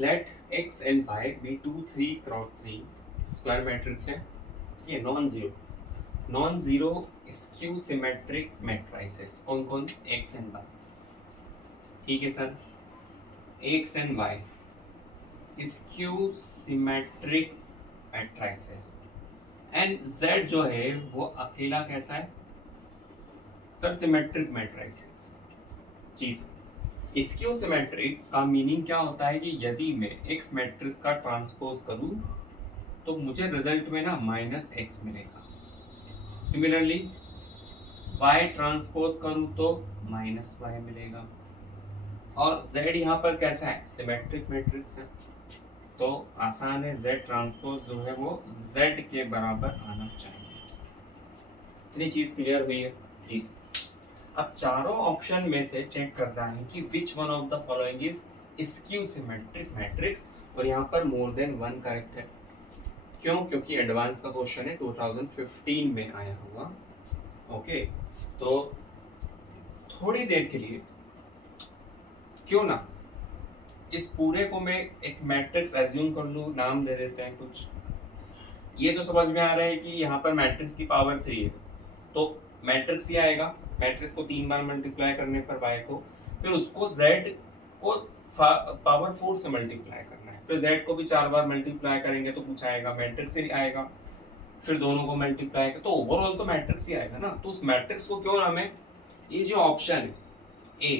Late x and y be 2 3 cross 3 square matrix है, ये non zero skew symmetric matrices. कौन कौन? X and y. ठीक है sir, x and y skew symmetric matrices. And z जो है वो अकेला कैसा है सर? Symmetric matrix. जी सर, स्क्यू सिमेट्रिक का मीनिंग क्या होता है कि यदि मैं एक्स मैट्रिक्स का ट्रांसपोज करूं तो मुझे रिजल्ट में ना माइनस एक्स मिलेगा। सिमिलरली वाई ट्रांसपोज करूं तो माइनस वाई मिलेगा। और z यहाँ पर कैसा है? सिमेट्रिक मैट्रिक्स है, तो आसान है, z ट्रांसपोज जो है वो z के बराबर आना चाहिए। इतनी चीज क्लियर हुई है जी। अब चारों ऑप्शन में से चेक करना है कि which one of the following is skew symmetric matrix, और यहाँ पर मोर देन वन करेक्ट है। क्यों? क्योंकि एडवांस का क्वेश्चन है, 2015 में आया हुआ। ओके, तो थोड़ी देर के लिए क्यों ना इस पूरे को मैं एक मैट्रिक्स एज्यूम कर लूं, नाम दे देते हैं कुछ। ये तो समझ में आ रहा है कि यहाँ पर मैट्रिक्स की पावर 3 है, तो मैट्रिक्स ही आएगा। मैट्रिक्स को 3 बार मल्टीप्लाई करने पर y को, फिर उसको z को पावर 4 से मल्टीप्लाई करना है, फिर z को भी 4 बार मल्टीप्लाई करेंगे तो कुछ आएगा, मैट्रिक्स ही आएगा। फिर दोनों को मल्टीप्लाई कर तो ओवरऑल तो मैट्रिक्स ही आएगा ना। तो उस मैट्रिक्स को क्यों हमें ये जो ऑप्शन है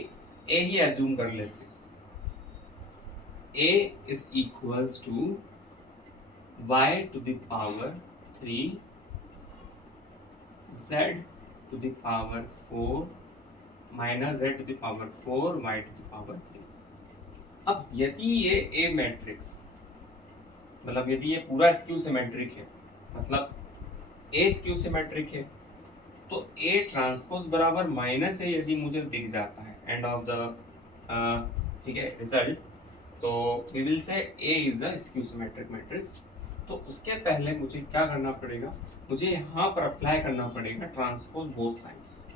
ए ही एज्यूम कर लेते हैं। A is equals to y to the power 3 z to the power 4 minus z to the power 4 y to the power 3। अब यदि ये A मैट्रिक्स, मतलब यदि ये पूरा स्क्यू सिमेट्रिक है, मतलब A स्क्यू सिमेट्रिक है, तो A ट्रांसपोज बराबर माइनस है यदि मुझे दिख जाता है एंड ऑफ द ठीक है रिजल्ट, तो we will say A is the skew symmetric matrix. तो उसके पहले मुझे क्या करना पड़ेगा? मुझे यहाँ पर अप्लाई करना पड़ेगा ट्रांसपोज बोथ साइड्स।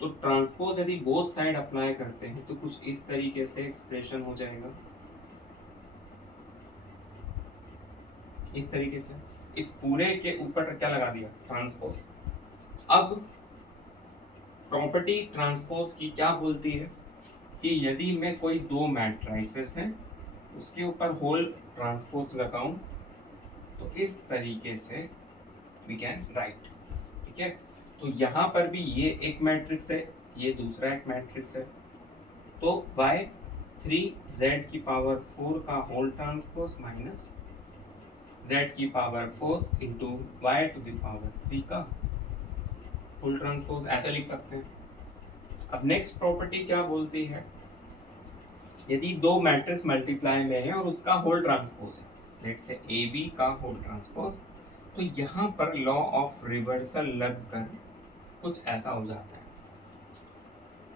तो ट्रांसपोज यदि बोथ साइड अप्लाई करते हैं तो कुछ इस तरीके से एक्सप्रेशन हो जाएगा, इस तरीके से। इस पूरे के ऊपर क्या लगा दिया? ट्रांसपोज। अब प्रॉपर्टी ट्रांसपोज की क्या बोलती है कि यदि मैं कोई दो मैट्रिसेस हैं उसके ऊपर होल ट्रांसपोज लगाऊं तो इस तरीके से वी कैन राइट। ठीक है, तो यहाँ पर भी ये एक मैट्रिक्स है, ये दूसरा एक मैट्रिक्स है, तो y3 की पावर 4 का होल ट्रांसपोज माइनस z की power 4 into y to the power 3 का होल ट्रांसपोज, ऐसे लिख सकते हैं। अब नेक्स्ट प्रॉपर्टी क्या बोलती है? यदि दो मैट्रिक्स मल्टीप्लाई में है और उसका होल ट्रांसपोज है, लेट्स से AB का होल ट्रांसपोज, तो यहाँ पर लॉ ऑफ रिवर्सल लगकर कुछ ऐसा हो जाता है,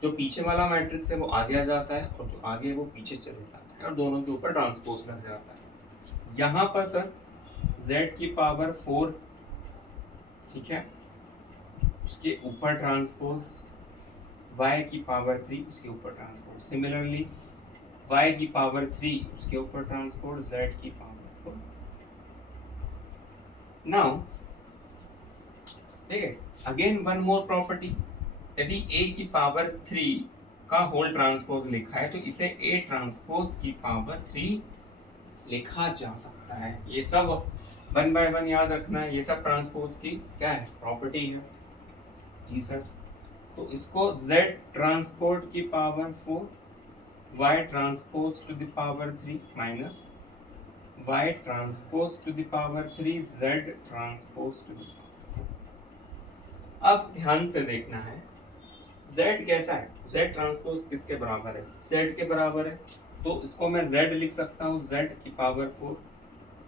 जो पीछे वाला मैट्रिक्स है वो आगे आ जाता है और जो आगे है वो पीछे चले जाता है और दोनों के ऊपर ट्रांसपोज लग जाता है। यहाँ पर सर z की पावर 4, ठीक है, उसके ऊपर ट्रांसपोज, y की पावर 3 उसके ऊपर ट्रांसपोज, सिमिलरली y की पावर 3 उसके ऊपर ट्रांसपोज, z की पावर 4। नाउ ठीक है, अगेन वन मोर प्रॉपर्टी, यदि a की पावर 3 का होल ट्रांसपोज लिखा है तो इसे a ट्रांसपोज की पावर 3 लिखा जा सकता है। ये सब 1 बाय 1 याद रखना है, ये सब ट्रांसपोज की क्या है? प्रॉपर्टी है जी सर। तो इसको z ट्रांसपोज की power 4 y transpose to the power 3 minus y transpose to the power 3 z transpose to the power 4। अब ध्यान से देखना है z कैसा है? z ट्रांसपोज किसके बराबर है? z के बराबर है, तो इसको मैं z लिख सकता हूँ z की power 4,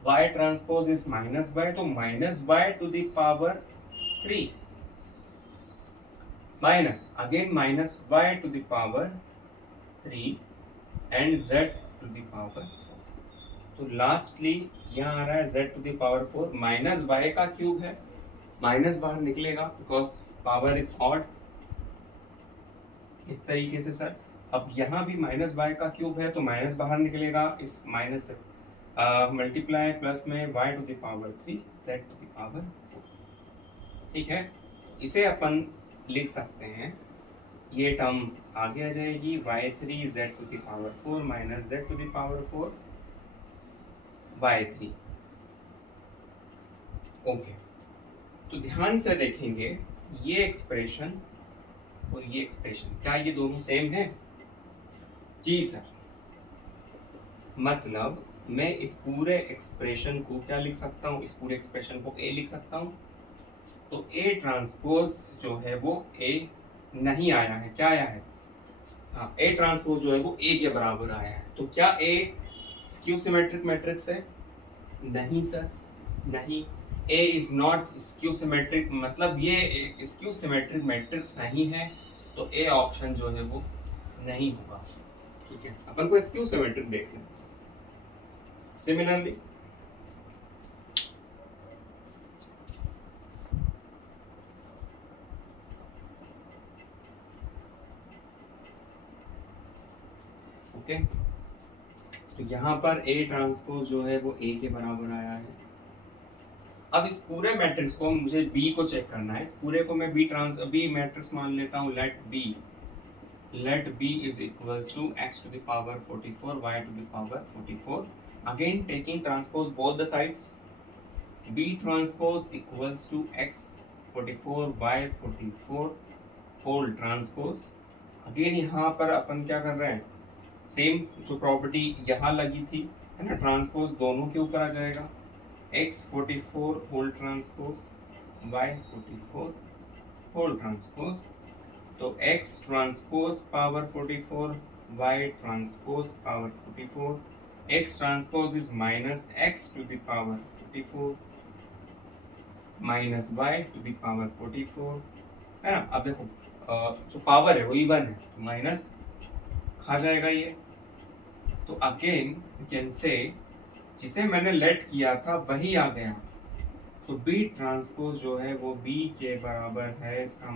y transpose is minus y, तो minus y to the power 3 minus again minus y to the power 3 and z to the power 4। तो लास्टली यहाँ आ रहा है z to the power 4 minus y का cube है, minus बाहर निकलेगा बिकॉज पावर इज ऑड, इस तरीके से सर। अब यहाँ भी माइनस बाय का क्यूब है तो माइनस बाहर निकलेगा, इस माइनस से मल्टीप्लाई प्लस में y to the power 3 z to the power 4। ठीक है, इसे अपन लिख सकते हैं, ये टर्म आगे आ जाएगी y3 z to the power 4 minus z to the power 4 y3। Okay, तो ध्यान से देखेंगे ये एक्सप्रेशन और ये एक्सप्रेशन, क्या ये दोनों सेम है? जी सर, मतलब मैं इस पूरे एक्सप्रेशन को क्या लिख सकता हूँ, इस पूरे एक्सप्रेशन को ए लिख सकता हूँ। तो ए ट्रांसपोज जो है वो ए नहीं आया है, क्या आया है? हाँ, ए ट्रांसपोज जो है वो ए के बराबर आया है। तो क्या ए स्क्यू सिमेट्रिक मैट्रिक्स है? नहीं सर, नहीं, ए इज नॉट स्क्यू सिमेट्रिक, मतलब ये स्क्यू सिमेट्रिक मैट्रिक्स नहीं है, तो ए ऑप्शन जो है वो नहीं होगा। ठीक है, अपन को स्क्यू सिमेट्रिक देखना है। सिमिलरली ओके, तो यहाँ पर ए ट्रांसपोज जो है वो ए के बराबर आया है। अब इस पूरे मैट्रिक्स को मुझे बी को चेक करना है, इस पूरे को मैं बी मैट्रिक्स मान लेता हूँ। let b is equals to x to the power 44 y to the power 44, again taking transpose both the sides, b transpose equals to x 44 y 44 whole transpose। Again यहाँ पर अपन क्या कर रहे हैं, सेम जो प्रॉपर्टी यहाँ लगी थी है ना, ट्रांसपोज दोनों के ऊपर आ जाएगा, x 44 whole transpose y 44 whole transpose. तो x transpose power 44 y transpose power 44, x transpose is minus x to the power 44 minus y to the power 44, है ना। अब देखो जो पावर है वो इवन है, माइनस खा जाएगा ये। तो अगेन यू कैन से जिसे मैंने लेट किया था वही आ गया। तो b ट्रांसपोज जो है वो b के बराबर है, इसका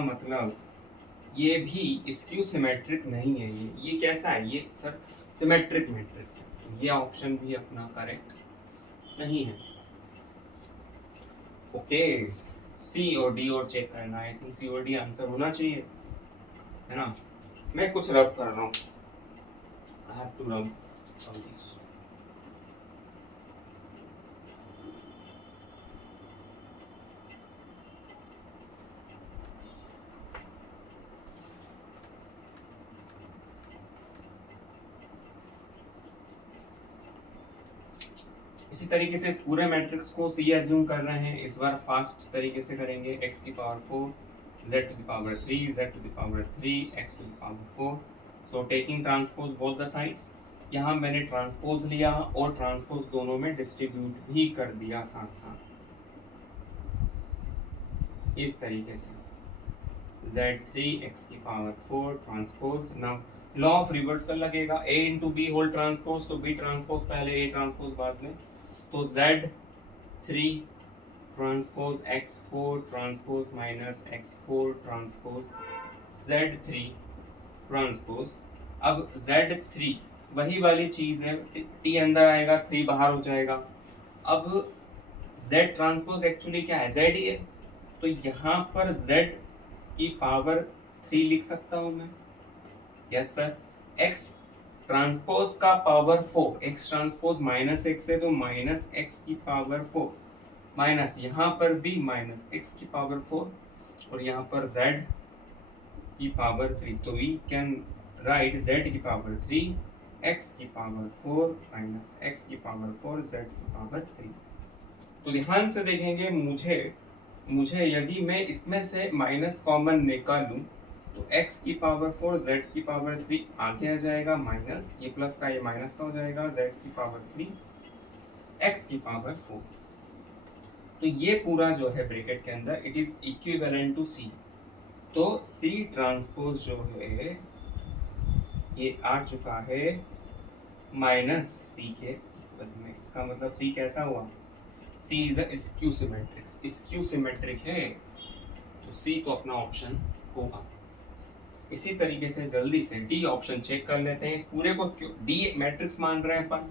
मतलब ये भी स्क्यू सिमेट्रिक नहीं है। ये कैसा है, ये सर सिमेट्रिक मैट्रिक्स है। ये ऑप्शन भी अपना करेक्ट नहीं है। ओके, सी और डी और चेक करना है, आई थिंक सी और डी आंसर होना चाहिए, है ना। मैं कुछ रब कर रहा हूँ, I have to rub all this. इसी तरीके से इस पूरे मैट्रिक्स को सी एज्यूम कर रहे हैं, इस बार फास्ट तरीके से करेंगे। x की power 4 z to the power 3 z to the power 3 x to the power 4। So taking transpose both the sides, यहाँ मैंने ट्रांसपोज लिया और ट्रांसपोज दोनों में डिस्ट्रीब्यूट भी कर दिया साथ साथ, इस तरीके से z3 x की power 4 transpose. Now law of reversal लगेगा, a into b whole transpose, तो b ट्रांसपोज पहले a ट्रांसपोज बाद में। तो z3 transpose x4 transpose minus x4 transpose z3 transpose. अब z3 वही वाली चीज है, t अंदर आएगा 3 बाहर हो जाएगा। अब z ट्रांसपोज एक्चुअली क्या है, z ही है, तो यहाँ पर z की पावर 3 लिख सकता हूँ मैं, यस सर। x ट्रांसपोज का power 4, x transpose minus x है तो माइनस x की पावर 4 माइनस यहाँ पर भी माइनस x की पावर 4 और यहाँ पर z की पावर 3। तो वी कैन राइट z की पावर 3 x की पावर 4 माइनस x की पावर 4 z की पावर 3। तो ध्यान से देखेंगे, मुझे यदि मैं इसमें से माइनस कॉमन निकालूं तो x की पावर 4 z की पावर 3 आगे आ जाएगा, माइनस ये प्लस का ये माइनस का हो जाएगा, z की पावर 3 x की पावर 4। तो ये पूरा जो है ब्रैकेट के अंदर it is equivalent to c। तो c ट्रांसपोज जो है ये आ चुका है माइनस c के इक्वल में। इसका मतलब c कैसा हुआ, c is a skew symmetric है, तो c तो अपना ऑप्शन होगा। इसी तरीके से जल्दी से डी ऑप्शन चेक कर लेते हैं। इस पूरे को क्यों डी मैट्रिक्स मान रहे हैं अपन,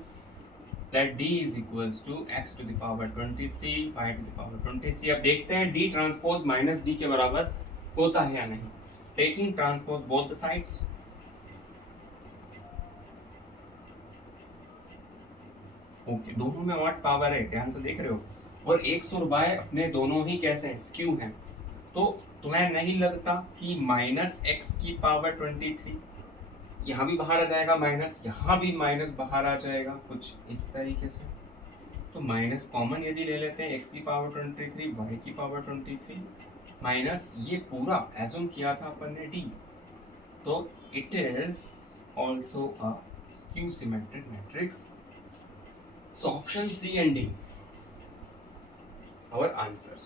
that d is equals to x to the power 23 y to the power 23। अब देखते हैं d ट्रांसपोज माइनस d के बराबर होता है या नहीं। Taking transpose both the sides, okay दोनों में व्हाट पावर है ध्यान से देख रहे हो, और x और y अपने दोनों ही कैसे हैं, स्क्यू हैं। तो तुम्हें नहीं लगता कि माइनस एक्स की पावर 23 यहाँ भी बाहर आ जाएगा माइनस, यहाँ भी माइनस बाहर आ जाएगा, कुछ इस तरीके से। तो माइनस कॉमन यदि ले लेते हैं, x की पावर 23 y की पावर 23 माइनस ये पूरा एज्यूम किया था अपन ने d, तो it is also a skew symmetric matrix. So option C and D our answers।